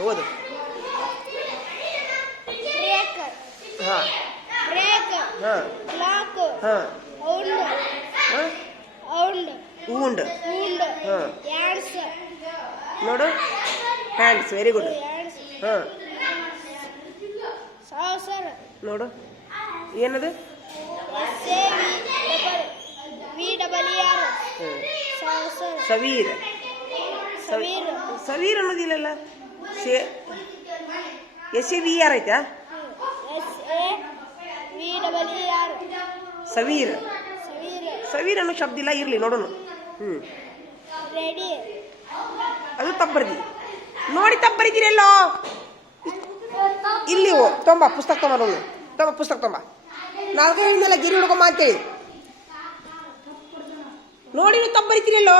ಓದು. ಹಾಂ ಹಾಂ ಊಂಡ್ ಹಾಂ ನೋಡು ಹ್ಯಾಂಡ್ಸ್ ವೆರಿ ಗುಡ್. ಹಾಂ ನೋಡು ಏನದು ಸವೀರ್. ಸವೀರ್ ಅನ್ನೋದಿಲ್ಲಲ್ಲ. SAVER ಐತಾ? ಸವೀರ್. ಸವೀರ್ ಅನ್ನೋ ಶಬ್ದ ಇಲ್ಲ, ಇರಲಿ ನೋಡೋಣ. ಅದು ತಪ್ಪು ಬರ್ದಿ ನೋಡಿ, ತಪ್ಪು ಬರೀತೀರಲ್ಲೋ. ಇಲ್ಲಿ ತೊಂಬ ಪುಸ್ತಕ ತೊಂಬ ಪುಸ್ತಕ ತೊಂಬ. 4 ಹಿಂದೆಲ್ಲ ಗಿರಿ ಹುಡ್ಕೊಂಬ ಅಂತೇಳಿ ನೋಡಿ, ನೀವು ತಪ್ಪು ಬರೀತೀರಲ್ಲೋ.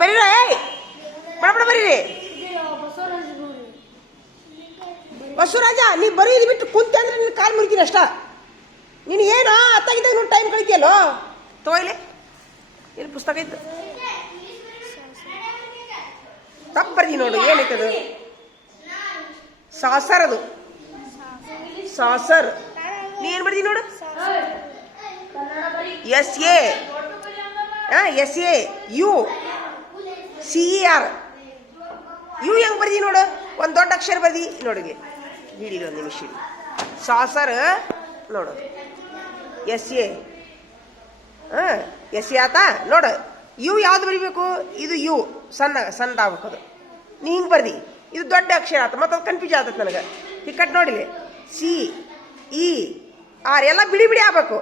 ಬರೀರ ಬಡ ಬರೀರಿ. ಬಸವರಾಜ, ನೀ ಬರೀದು ಬಿಟ್ಟು ಕುಂತೆ ಅಂದ್ರೆ ನೀನು ಕಾಲು ಮುರಿತೀನಿ ಅಷ್ಟ. ನೀನು ಏನು ಅತ್ತಾಗಿದ್ದಾಗ ನೋಡಿ ಟೈಮ್ ಕಳಿತೀಯಲ್ಲೋ. ತಗೋಯ್ಲೆ, ಇಲ್ಲಿ ಪುಸ್ತಕ ಇತ್ತು, ತಪ್ಪು ಬರ್ದಿ ನೋಡು. ಏನೈತದು? ಸಾಸರ್. ಅದು ಸಾಸರ್. ನೀ ಏನು ಬರ್ದಿ ನೋಡು? SAUCER. ಯು ಹೆಂಗೆ ಬರ್ದಿ ನೋಡು? ಒಂದು ದೊಡ್ಡ ಅಕ್ಷರ ಬರ್ದಿ ನೋಡಿಗೆ. ಹಿಡೀಲಿ ಒಂದು ನಿಮಿಷ. ಸಾಸರ್ ನೋಡು. SA ಆತಾ ನೋಡು. ಯು ಯಾವ್ದು ಬರಿಬೇಕು? ಇದು ಯು ಸಣ್ಣದಾಗಬೇಕು. ಅದು ನೀ ಹಿಂಗೆ ಬರ್ದಿ, ಇದು ದೊಡ್ಡ ಅಕ್ಷರ ಆತ, ಮತ್ತು ಅದು ಕನ್ಫ್ಯೂಸ್ ಆಗ್ತದೆ ನನಗೆ. ಟಿಕೆಟ್ ನೋಡಿಲಿ, CER ಎಲ್ಲ ಬಿಡಿ ಬಿಡಿ ಆಗ್ಬೇಕು.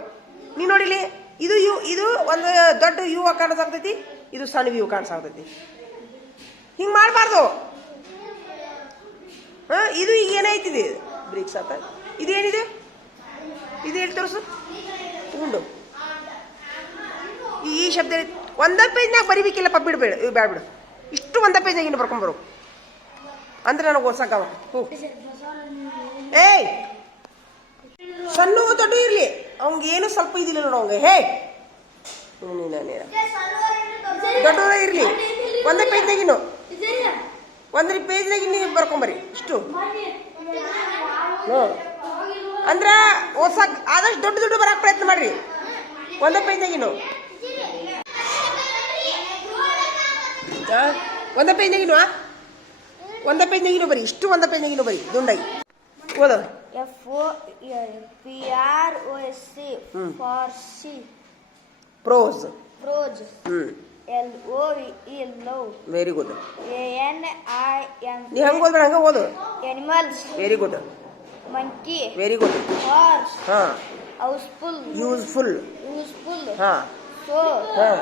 ನೀ ನೋಡಿಲಿ, ಇದು ಯು, ಇದು ಒಂದು ದೊಡ್ಡ ಯು ಕಾಣಿಸಾಗ್ತೈತಿ, ಇದು ಸಣ್ಣ ಯು ಕಾಣಿಸಾಗ್ತೈತಿ. ಹಿಂಗೆ ಮಾಡಬಾರ್ದು. ಇದು ಏನೈತಿದೆ? ಬ್ರೇಕ್ಸ್ ಆತ. ಇದೇನಿದೆ? ಇದು ಹೇಳಿ ತೋರಿಸು. ಉಂಡು. ಈ ಶಬ್ದ ಒಂದೇ ಪೇಜ್ನಾಗ ಬರಿಬೇಕಿಲ್ಲಪ್ಪ. ಬಿಡ್ಬೇಡ, ಇವು ಬೇಡ ಬಿಡು. ಇಷ್ಟು ಒಂದೇ ಪೇಜ್ನಾಗ ಇನ್ನು ಬರ್ಕೊಂಬರು ಅಂದ್ರೆ ನನಗೆ ಓದ್ಸಕ್ಕ. ಏಯ್, ಸಣ್ಣ ದೊಡ್ಡ ಇರಲಿ, ಅವಂಗೇನು ಸ್ವಲ್ಪ ಇದಿಲ್ಲ ನೋಡು. ಅವಂಗೆ ದೊಡ್ಡವರ ಇರಲಿ, ಒಂದೇ ಪೇಜ್ನಾಗಿನ್ನು ಒಂದ್ರ ಪೇಜ್ನಾಗ ಇನ್ನು ಬರ್ಕೊಂಬರಿ. ಇಷ್ಟು ಅಂದ್ರೆ ಓದ್ಸಕ್ ಆದಷ್ಟು ದೊಡ್ಡ ದೊಡ್ಡ ಬರಕ್ಕೆ ಪ್ರಯತ್ನ ಮಾಡ್ರಿ. ಒಂದೇ ಪೇಜ್ನಾಗಿನ್ನು ಒಂದೇ ಪೇಜ್ನಾಗಿನ್ನು ಒಂದೇ ಪೇಜ್ನಾಗಿನ್ನು ಬರಿ. ಇಷ್ಟು ಒಂದೇ ಪೇಜ್ನಾಗಿನ್ನು ಬರಿ ದುಂಡಾಗಿ ಓದ. ಪ್ರೋಸ್. Very good. ನೀ ಹಂಗೆ ಓದ್ಬೇಡ, ಹಂಗೆ ಓದು. Animals. Very good. Monkey. Very good. Horse. ಹಾಂ. ಹೌಸ್ಫುಲ್. ಯೂಸ್ಫುಲ್. ಹಾಂ. ಸೊ. ಹಾಂ.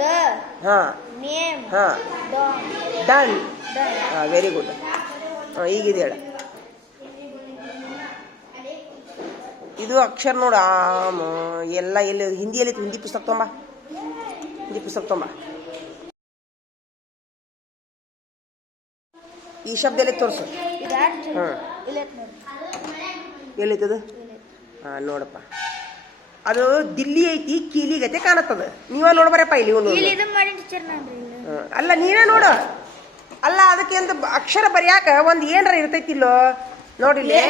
ದ. ಹಾಂ. ನೇಮ್. ಹಾಂ. ಡನ್. ಹಾಂ, ವೆರಿ ಗುಡ್. ಹಾಂ, ಈಗಿದೆ ಹೇಳ. ಇದು ಅಕ್ಷರ ನೋಡು. ಎಲ್ಲ ಎಲ್ಲಿ ಹಿಂದಿಯಲ್ಲಿ ಹಿಂದಿ ಪುಸ್ತಕ ತೊಂಬ. ಹಿಂದಿ ಪುಸ್ತಕ ತೊಂಬ. ಈ ಶಬ್ದ ಎಲ್ಲಿ ತೋರಿಸು. ಹಾಂ, ಎಲ್ಲೈತದು? ಹಾಂ, ನೋಡಪ್ಪ. ಅದು ದಿಲ್ಲಿ ಐತಿ, ಕೀಲಿಗತೆ ಕಾಣತ್ತದ. ನೀವ ನೋಡ್ಬರಪ್ಪ ಇಲ್ಲಿ. ಅಲ್ಲ, ನೀವೇ ನೋಡು. ಅಲ್ಲ, ಅದಕ್ಕೆ ಒಂದು ಅಕ್ಷರ ಬರೆಯಾಕ ಒಂದು ಏನಾರ ಇರ್ತೈತಿಲ್ಲೋ ನೋಡಿಲಿ.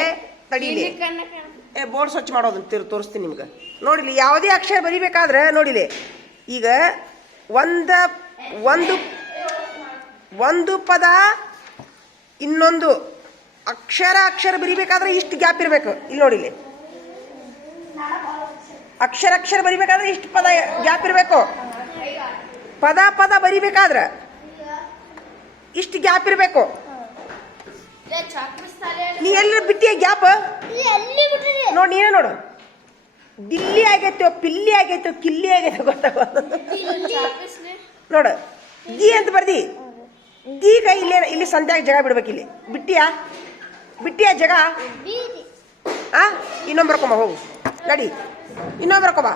ತಡೀಲಿ, ಬೋರ್ಡ್ ಸ್ವಚ್ಛ ಮಾಡೋದನ್ನ ತೋರಿಸ್ತೀನಿ ನಿಮ್ಗೆ. ನೋಡಿಲಿ, ಯಾವುದೇ ಅಕ್ಷರ ಬರಿಬೇಕಾದ್ರೆ ನೋಡಿಲಿ, ಈಗ ಒಂದು ಪದ ಇನ್ನೊಂದು ಅಕ್ಷರ ಬರಿಬೇಕಾದ್ರೆ ಇಷ್ಟು ಗ್ಯಾಪ್ ಇರಬೇಕು. ಇಲ್ಲಿ ನೋಡಿಲಿ, ಅಕ್ಷರ ಬರಿಬೇಕಾದ್ರೆ ಇಷ್ಟು ಪದ ಗ್ಯಾಪ್ ಇರಬೇಕು. ಪದ ಬರಿಬೇಕಾದ್ರೆ ಇಷ್ಟು ಗ್ಯಾಪ್ ಇರಬೇಕು. ನೀ ಎಲ್ಲ ಬಿಟ್ಟಿಯ ಗ್ಯಾಪ್ ನೋಡಿ. ನೀನೇ ನೋಡು, ದಿಲ್ಲಿ ಆಗೈತೋ, ಪಿಲ್ಲಿ ಆಗೈತೋ, ಕಿಲ್ಲಿ ಆಗೈತೋ ಗೊತ್ತಾಗ ನೋಡು. ದಿ ಅಂತ ಬರ್ದಿ. ದೀಗ ಇಲ್ಲಿ ಸಂತ್ಯಾಗ ಜಾಗ ಬಿಡ್ಬೇಕು. ಇಲ್ಲಿ ಬಿಟ್ಟಿಯ ಜಾಗ. ಇನ್ನೊಂದು ಬರ್ಕೊಂಬ, ಹೋಗು ನಡಿ. ಇನ್ನೊಂದು ಬರ್ಕೊಂಬ.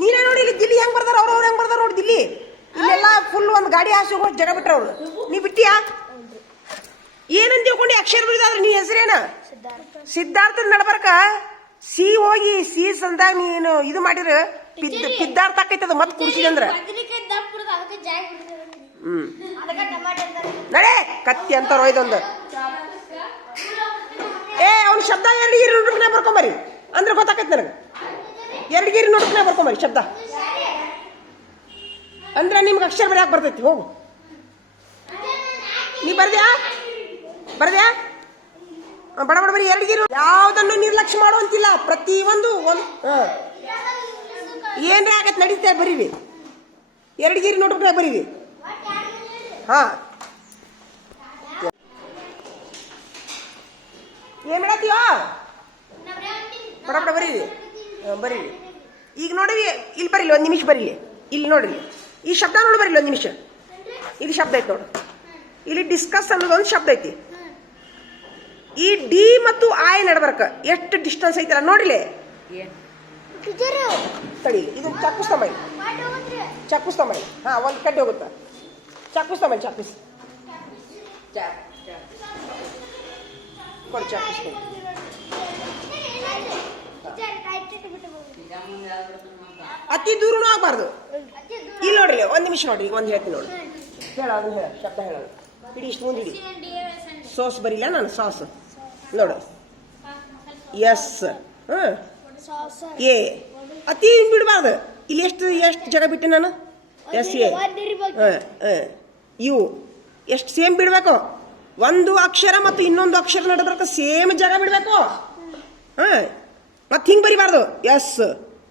ನೀನೇ ನೋಡಿ, ಇಲ್ಲಿ ದಿಲ್ಲಿ ಹೆಂಗೆ ಬರ್ದಾರ, ಅವ್ರು ಹೆಂಗೆ ಬರ್ದಾರ ನೋಡಿ. ದಿಲ್ಲಿ ಇಲ್ಲೆಲ್ಲ ಫುಲ್ ಒಂದು ಗಾಡಿ ಹಾಸಿ ಹೋಗಿ ಜಾಗ ಬಿಟ್ರ ಅವ್ರು. ನೀ ಬಿಟ್ಟಿಯಾ? ಏನಂತ ತಿಳ್ಕೊಂಡು ಅಕ್ಷರ ಬರಿದಾದ್ರೆ ನೀ ಹೆಸರೇನ? ಸಿದ್ಧಾರ್ಥ ನಡ್ಬರ್ಕ ಸಿ ಹೋಗಿ ಸಿ ಸಂದಾಗ ನೀನು ಇದು ಮಾಡಿದ್ರೆ ಪಿದ್ದಾಡ್ತಾಕೈತದ ಮತ್ತೆ ಕುರ್ಸಿದೆ ಅಂದ್ರೆ ನಡೆ ಕತ್ತಿ ಅಂತಾರ ಒಯ್ದೊಂದು ಅವ್ನ ಶಬ್ದ ಎರಡು ಗೀರಿ ನೋಡ್ಕೊಂಡೆ ಬರ್ಕೊಂಬರಿ ಅಂದ್ರೆ ಗೊತ್ತಾಕೈತಿ ನನಗೆ ಎರಡು ಗೀರಿ ನೋಡ್ಕೊಂಡೆ ಬರ್ಕೊಂಬರಿ ಶಬ್ದ ಅಂದ್ರೆ ನಿಮ್ಗೆ ಅಕ್ಷರ ಬರೆಯಕ್ಕೆ ಬರ್ತೈತಿ ಹೋಗು ನೀ ಬರ್ದ್ಯಾ ಬಡ ಬಡ ಬರೀ ಎರಡು ಗೀರು ಯಾವುದನ್ನು ನಿರ್ಲಕ್ಷ್ಯ ಮಾಡುವಂತಿಲ್ಲ ಪ್ರತಿಯೊಂದು ಏನ್ರಿ ಆಗತ್ತೆ ನಡೀತಾ ಬರೀರಿ ಎರಡು ಗೀರಿ ನೋಡ್ಕೊಂಡೆ ಬರೀರಿ ಹಾ ಏನ್ ಮಾಡತ್ತೀವ ಬಡ ಬಡ ಬರೀರಿ ಬರೀರಿ ಈಗ ನೋಡ್ರಿ ಇಲ್ಲಿ ಬರೀಲಿ ಒಂದು ನಿಮಿಷ ಬರೀಲಿ ಇಲ್ಲಿ ನೋಡ್ರಿ ಈ ಶಬ್ದ ನೋಡಿ ಬರೀಲಿ ಒಂದು ನಿಮಿಷ ಇಲ್ಲಿ ಶಬ್ದ ಐತಿ ನೋಡು ಇಲ್ಲಿ ಡಿಸ್ಕಸ್ ಅನ್ನೋದೊಂದು ಶಬ್ದ ಐತಿ ಈ ಡಿ ಮತ್ತು ಐ ನಡ್ಬರ್ಕ ಎಷ್ಟು ಡಿಸ್ಟೆನ್ಸ್ ಐತಲ್ಲ ನೋಡಿಲಿ ತಡಿ ಇದು ಚಾಕುಸ್ತಂಬ ಹಾ ಒಂದು ಕಡ್ಡಿ ಹೋಗುತ್ತಾ ಚಾಕುಸ್ತಂಬ ಚಾಕುಸ್ ಕೊಡಿ ಚಾಕುಸ್ತಂಬ ಅತಿ ದೂರನೂ ಆಗಬಾರ್ದು ಇಲ್ಲಿ ನೋಡ್ರಿ ಒಂದು ನಿಮಿಷ ನೋಡ್ರಿ ಒಂದು ಹೇಳ್ತೀನಿ ನೋಡಿ ಹೇಳ ಅದನ್ನ ಹೇಳ ಶಬ್ದ ಹೇಳೋದು ಇಡಿ ಇಷ್ಟು ಮುಂದೆ ಇಡಿ ಸಾಸ್ ಬರೀಲ್ಲ ನಾನು ಸಾಸ್ ನೋಡು ಎಸ್ ಎ ಅತಿ ಬಿಡಬಾರ್ದು ಇಲ್ಲಿ ಎಷ್ಟು ಜಾಗ ಬಿಟ್ಟೆ ನಾನು ಎಸ್ ಎ ಯು ಎಷ್ಟು ಸೇಮ್ ಬಿಡಬೇಕು ಒಂದು ಅಕ್ಷರ ಮತ್ತು ಇನ್ನೊಂದು ಅಕ್ಷರ ನಡಬರ್ಕ ಸೇಮ್ ಜಾಗ ಬಿಡಬೇಕು ಮತ್ತೆ ಹಿಂಗೆ ಬರಿಬಾರ್ದು ಎಸ್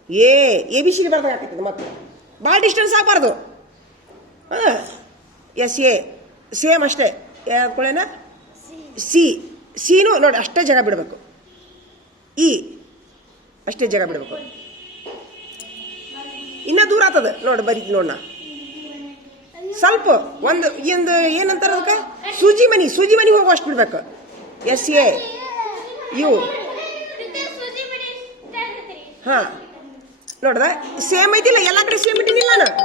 ಎ ಬಿ ಸಿ ಬರ್ದಾಗ್ತೈತೆ ಮತ್ತೆ ಭಾಳ ಡಿಸ್ಟೆನ್ಸ್ ಆಗಬಾರ್ದು ಎಸ್ ಎ ಸೇಮ್ ಅಷ್ಟೇ ಕೊಳೆನ ಸಿನೂ ನೋಡಿ ಅಷ್ಟೇ ಜಾಗ ಬಿಡಬೇಕು ಇ ಅಷ್ಟೇ ಜಾಗ ಬಿಡಬೇಕು ಇನ್ನೂ ದೂರ ಆಗ್ತದೆ ನೋಡಿ ಬರೀತಿ ನೋಡ ಸ್ವಲ್ಪ ಒಂದು ಏನಂತಾರ ಅದಕ್ಕೆ ಸೂಜಿ ಮನಿ ಹೋಗೋ ಅಷ್ಟು ಬಿಡ್ಬೇಕು ಎಸ್ ಎ ಯು ಹಾ ನೋಡ್ದ ಸೇಮ್ ಐತಿಲ್ಲ ಎಲ್ಲ ಕಡೆ ಸೇಮ್ ಇಟ್ಟಿನಿಲ್ಲ ನಾನು